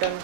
Turn.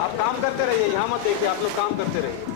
आप काम करते रहिए, यहाँ मत देखिए, आप लोग काम करते रहिए।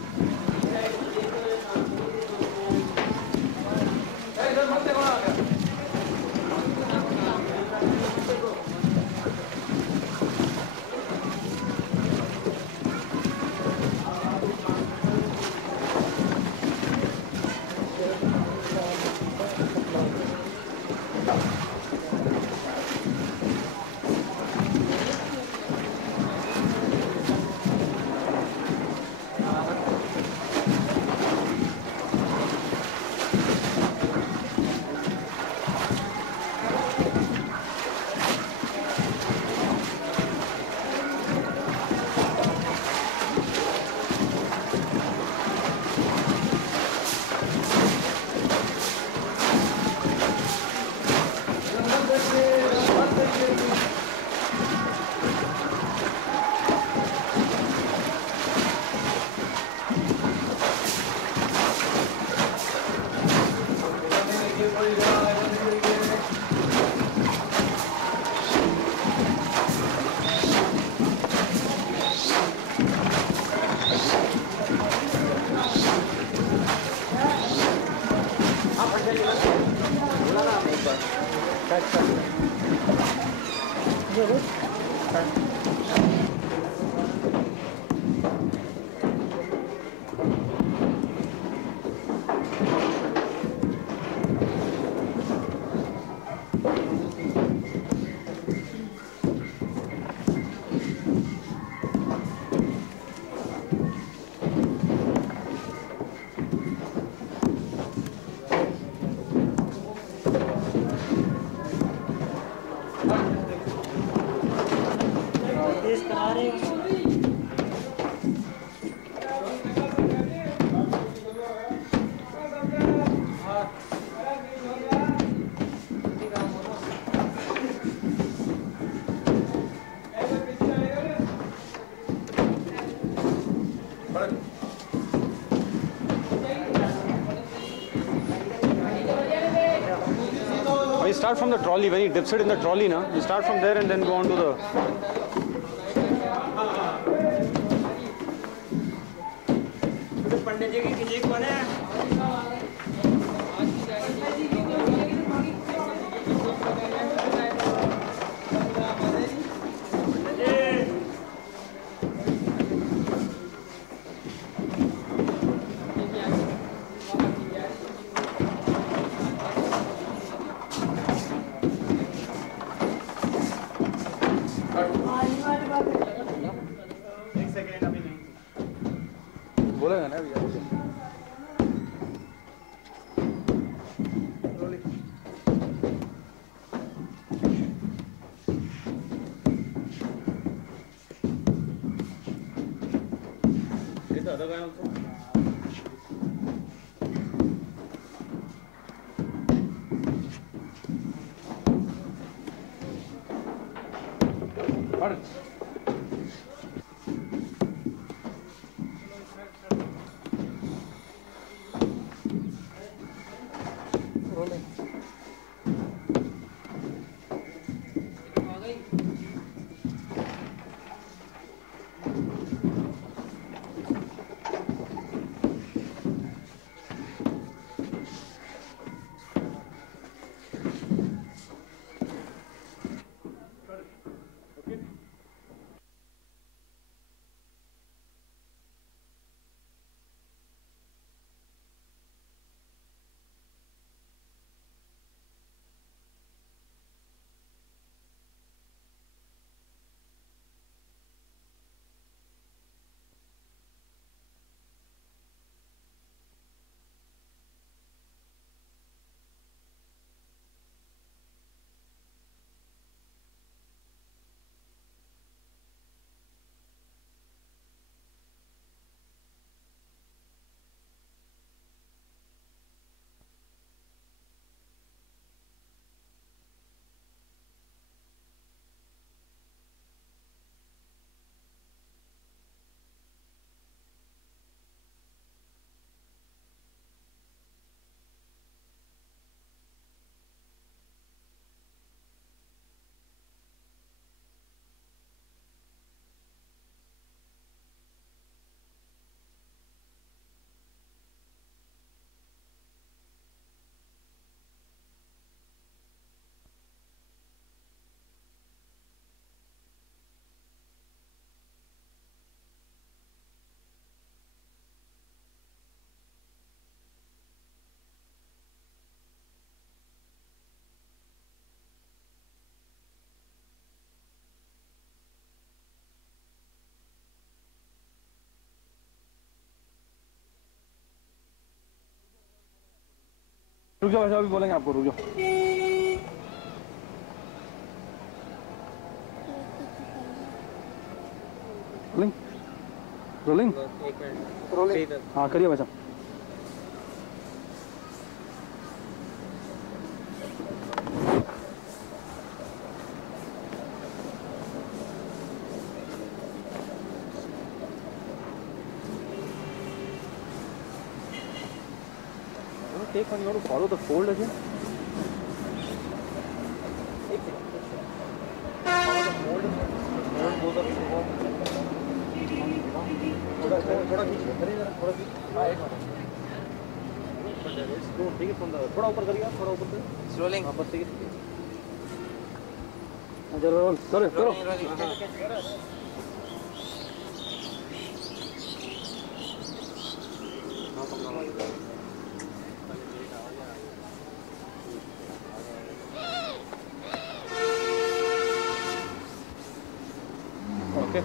Start from the trolley. When he dips it in the trolley, na, you start from there and then go on to the. पंडित जी की किसी को ने बोलेगा ना भैया। ये तो आधा गाना तो रुक जाओ, वैसे अभी बोलेंगे आपको, रुक जाओ। रोलिंग रोलिंग रोलिंग, हाँ करिए वैसा। Take one, you want to follow the fold again? थोड़ा ऊपर करिए, थोड़ा ऊपर करिए। रोलिंग, हाँ बस ठीक है। चलो करो करो। Okay.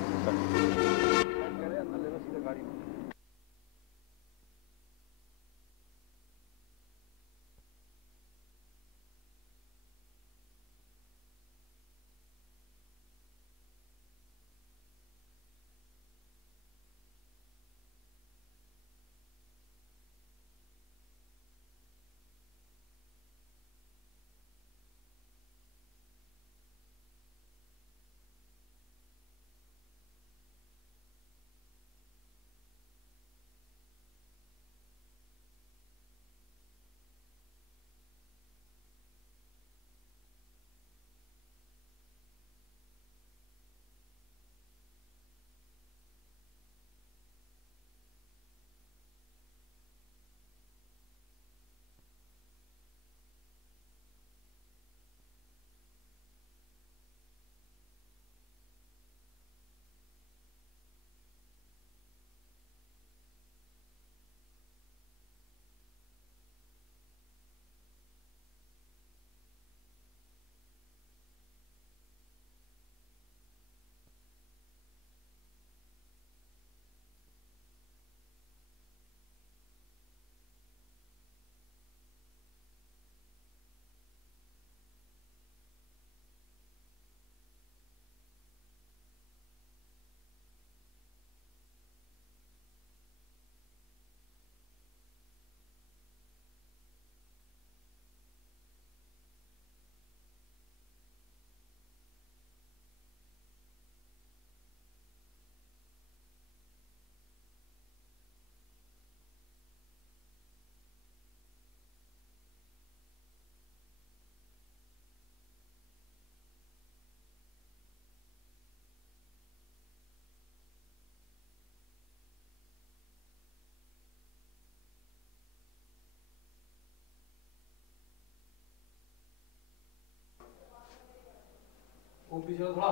वो पीछे थोड़ा।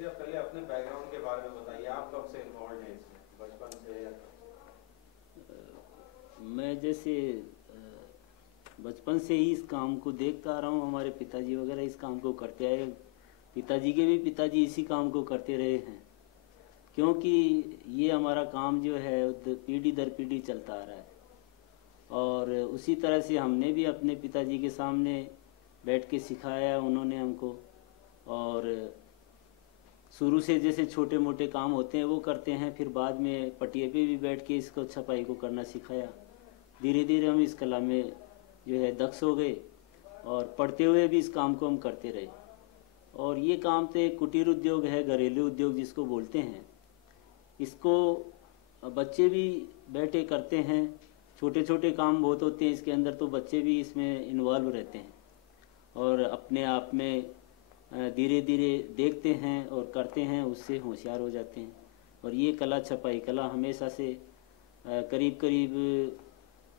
पहले अपने बैकग्राउंड के बारे में बताइए, आप कब से इन्वॉल्व हैं इसमें, बचपन से या मैं जैसे बचपन से ही इस काम को देखता आ रहा हूँ। हमारे पिताजी वगैरह इस काम को करते आए, पिताजी के भी पिताजी इसी काम को करते रहे हैं, क्योंकि ये हमारा काम जो है पीढ़ी दर पीढ़ी चलता आ रहा है। और उसी तरह से हमने भी अपने पिताजी के सामने बैठ के सिखाया उन्होंने हमको, और शुरू से जैसे छोटे मोटे काम होते हैं वो करते हैं, फिर बाद में पटिए पे भी बैठ के इसको छपाई को करना सिखाया। धीरे धीरे हम इस कला में जो है दक्ष हो गए, और पढ़ते हुए भी इस काम को हम करते रहे। और ये काम तो एक कुटीर उद्योग है, घरेलू उद्योग जिसको बोलते हैं। इसको बच्चे भी बैठे करते हैं, छोटे छोटे काम बहुत होते हैं इसके अंदर, तो बच्चे भी इसमें इन्वॉल्व रहते हैं और अपने आप में धीरे धीरे देखते हैं और करते हैं, उससे होशियार हो जाते हैं। और ये कला, छपाई कला, हमेशा से करीब करीब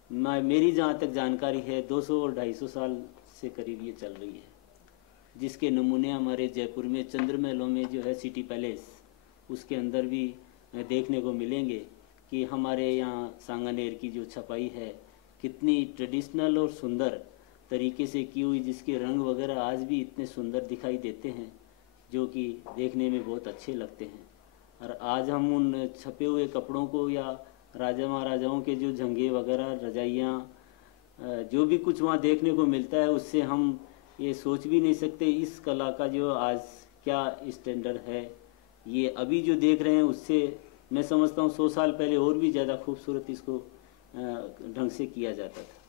मेरी जहाँ तक जानकारी है 200 और 250 साल से करीब ये चल रही है, जिसके नमूने हमारे जयपुर में चंद्रमहलों में जो है सिटी पैलेस, उसके अंदर भी देखने को मिलेंगे कि हमारे यहाँ सांगानेर की जो छपाई है कितनी ट्रेडिशनल और सुंदर तरीके से की हुई, जिसके रंग वगैरह आज भी इतने सुंदर दिखाई देते हैं, जो कि देखने में बहुत अच्छे लगते हैं। और आज हम उन छपे हुए कपड़ों को या राजा महाराजाओं के जो झंगे वगैरह, रजाइयाँ, जो भी कुछ वहाँ देखने को मिलता है, उससे हम ये सोच भी नहीं सकते इस कला का जो आज क्या स्टैंडर्ड है। ये अभी जो देख रहे हैं उससे मैं समझता हूँ 100 साल पहले और भी ज़्यादा खूबसूरत इसको ढंग से किया जाता था।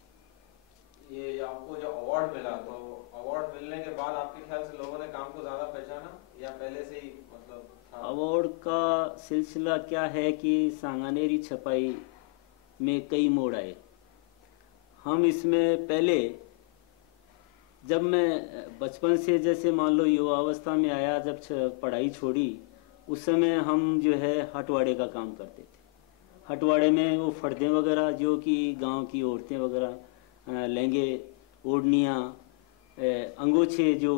ये आपको जो अवार्ड मिला, तो अवार्ड मिलने के बाद आपके ख्याल से लोगों ने काम को ज़्यादा पहचाना या पहले से ही मतलब था? अवार्ड का सिलसिला क्या है कि सांगानेरी छपाई में कई मोड़ आए। हम इसमें पहले, जब मैं बचपन से जैसे मान लो युवावस्था में आया, जब पढ़ाई छोड़ी, उस समय हम जो है हटवाड़े का काम करते थे। हटवाड़े में वो फर्दें वगैरह जो कि गांव की औरतें वगैरह लहंगे, ओढ़नियाँ, अंगोछे जो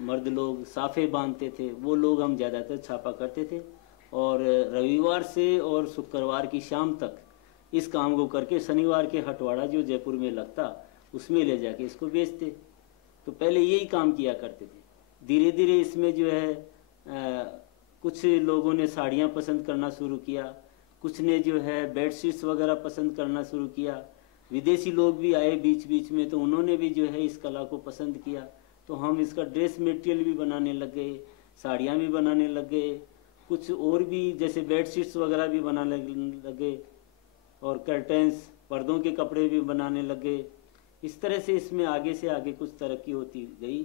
मर्द लोग साफ़े बांधते थे, वो लोग हम ज़्यादातर छापा करते थे। और रविवार से और शुक्रवार की शाम तक इस काम को करके शनिवार के हटवाड़ा जो जयपुर में लगता, उसमें ले जाके इसको बेचते। तो पहले यही काम किया करते थे। धीरे धीरे इसमें जो है कुछ लोगों ने साड़ियाँ पसंद करना शुरू किया, कुछ ने जो है बेडशीट्स वगैरह पसंद करना शुरू किया। विदेशी लोग भी आए बीच बीच में, तो उन्होंने भी जो है इस कला को पसंद किया। तो हम इसका ड्रेस मटेरियल भी बनाने लग गए, साड़ियाँ भी बनाने लग गए, कुछ और भी जैसे बेडशीट्स वगैरह भी बनाने लग गए, और कर्टेंस, पर्दों के कपड़े भी बनाने लग गए। इस तरह से इसमें आगे से आगे कुछ तरक्की होती गई।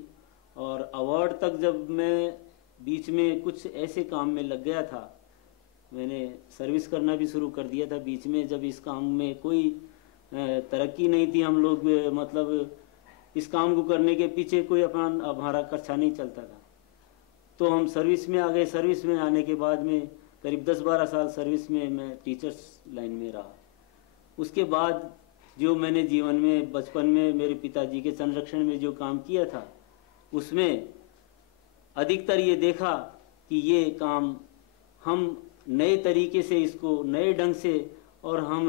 और अवार्ड तक जब मैं बीच में कुछ ऐसे काम में लग गया था, मैंने सर्विस करना भी शुरू कर दिया था बीच में, जब इस काम में कोई तरक्की नहीं थी। हम लोग मतलब इस काम को करने के पीछे कोई अपना हमारा खर्चा नहीं चलता था, तो हम सर्विस में आ गए। सर्विस में आने के बाद में करीब 10-12 साल सर्विस में मैं टीचर्स लाइन में रहा। उसके बाद जो मैंने जीवन में बचपन में मेरे पिताजी के संरक्षण में जो काम किया था, उसमें अधिकतर ये देखा कि ये काम हम नए तरीके से, इसको नए ढंग से, और हम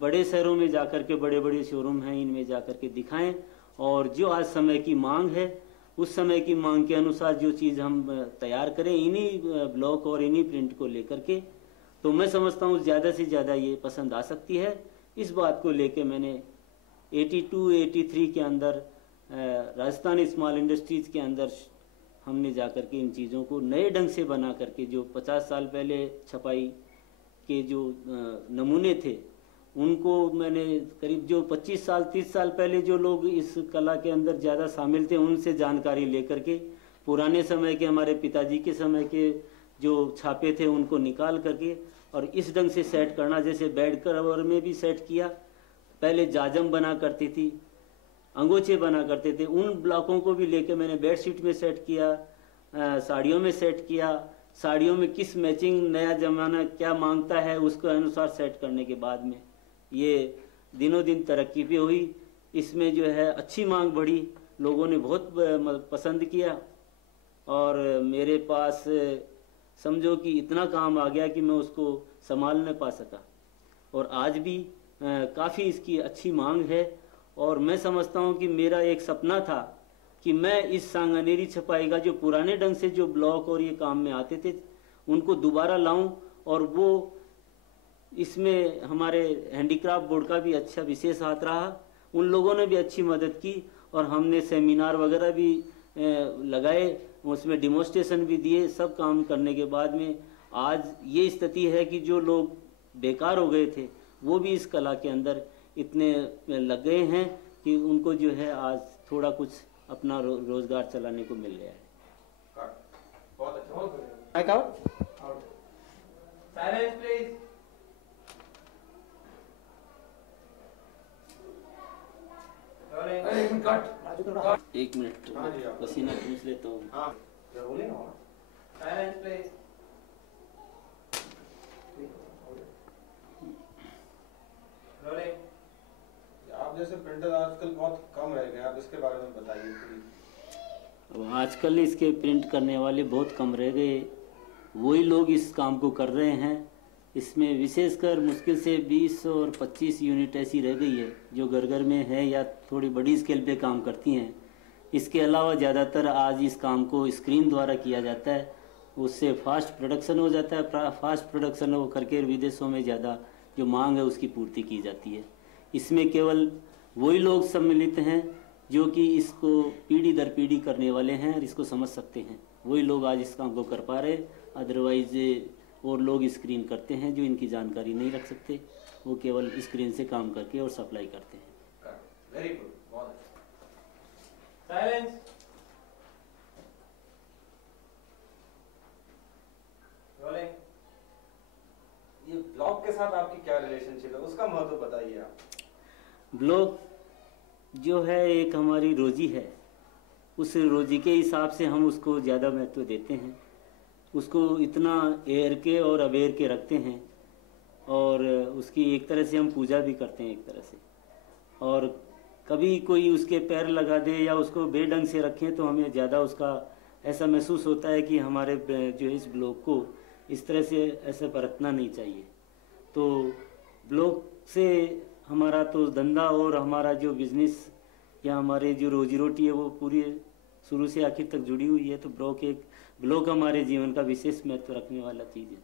बड़े शहरों में जाकर के, बड़े बड़े शोरूम हैं इनमें जाकर के दिखाएं, और जो आज समय की मांग है उस समय की मांग के अनुसार जो चीज़ हम तैयार करें इन्हीं ब्लॉक और इन्हीं प्रिंट को लेकर के, तो मैं समझता हूँ ज़्यादा से ज़्यादा ये पसंद आ सकती है। इस बात को लेके मैंने 82-83 के अंदर राजस्थान स्मॉल इंडस्ट्रीज़ के अंदर हमने जाकर के इन चीज़ों को नए ढंग से बना करके, जो 50 साल पहले छपाई के जो नमूने थे, उनको मैंने करीब जो 25 साल 30 साल पहले जो लोग इस कला के अंदर ज़्यादा शामिल थे, उनसे जानकारी लेकर के पुराने समय के, हमारे पिताजी के समय के जो छापे थे उनको निकाल करके और इस ढंग से सेट करना। जैसे बेड कवर में भी सेट किया, पहले जाजम बना करती थी, अंगोछे बना करते थे, उन ब्लॉकों को भी लेके मैंने बेडशीट में सेट किया, साड़ियों में सेट किया। साड़ियों में किस मैचिंग नया ज़माना क्या मांगता है उसके अनुसार सेट करने के बाद में ये दिनों दिन तरक्की भी हुई। इसमें जो है अच्छी मांग बढ़ी, लोगों ने बहुत पसंद किया, और मेरे पास समझो कि इतना काम आ गया कि मैं उसको संभाल न पा सका। और आज भी काफ़ी इसकी अच्छी मांग है, और मैं समझता हूँ कि मेरा एक सपना था कि मैं इस सांगानेरी छपाई का जो पुराने ढंग से जो ब्लॉक और ये काम में आते थे उनको दोबारा लाऊं, और वो इसमें हमारे हैंडीक्राफ्ट बोर्ड का भी अच्छा विशेष हाथ रहा, उन लोगों ने भी अच्छी मदद की, और हमने सेमिनार वगैरह भी लगाए, उसमें डिमोन्स्ट्रेशन भी दिए। सब काम करने के बाद में आज ये स्थिति है कि जो लोग बेकार हो गए थे वो भी इस कला के अंदर इतने लग गए हैं कि उनको जो है आज थोड़ा कुछ अपना रोजगार चलाने को मिल गया है। बहुत अच्छा। Mic out. Silence please. एक मिनट पसीना पूछ लेता हूँ। Silence please. आप जैसे प्रिंटर आजकल बहुत कम रह गए, आप इसके बारे में बताइए प्लीज। अब आजकल इसके प्रिंट करने वाले बहुत कम रह गए, वही लोग इस काम को कर रहे हैं। इसमें विशेषकर मुश्किल से 20 और 25 यूनिट ऐसी रह गई है जो घर घर में है या थोड़ी बड़ी स्केल पे काम करती हैं, इसके अलावा ज़्यादातर आज इस काम को स्क्रीन द्वारा किया जाता है, उससे फास्ट प्रोडक्शन हो जाता है। फास्ट प्रोडक्शन हो करके विदेशों में ज़्यादा जो मांग है उसकी पूर्ति की जाती है। इसमें केवल वही लोग सम्मिलित हैं जो कि इसको पीढ़ी दर पीढ़ी करने वाले हैं और इसको समझ सकते हैं, वही लोग आज इस काम को कर पा रहे। अदरवाइज और लोग स्क्रीन करते हैं जो इनकी जानकारी नहीं रख सकते, वो केवल स्क्रीन से काम करके और सप्लाई करते हैं। वेरी गुड, बहुत अच्छा। साइलेंस। रोलिंग। ये ब्लॉग के साथ आपकी क्या रिलेशनशिप है, उसका महत्व बताइए आप। ब्लॉग जो है एक हमारी रोजी है, उस रोजी के हिसाब से हम उसको ज़्यादा महत्व देते हैं, उसको इतना एर के और अबेर के रखते हैं और उसकी एक तरह से हम पूजा भी करते हैं एक तरह से। और कभी कोई उसके पैर लगा दे या उसको बेढंग से रखें तो हमें ज़्यादा उसका ऐसा महसूस होता है कि हमारे जो इस ब्लॉग को इस तरह से ऐसे बरतना नहीं चाहिए। तो ब्लॉग से हमारा तो धंधा और हमारा जो बिजनेस या हमारे जो रोजी रोटी है वो पूरी शुरू से आखिर तक जुड़ी हुई है। तो ब्लॉग हमारे जीवन का विशेष महत्व रखने वाला चीज़ है।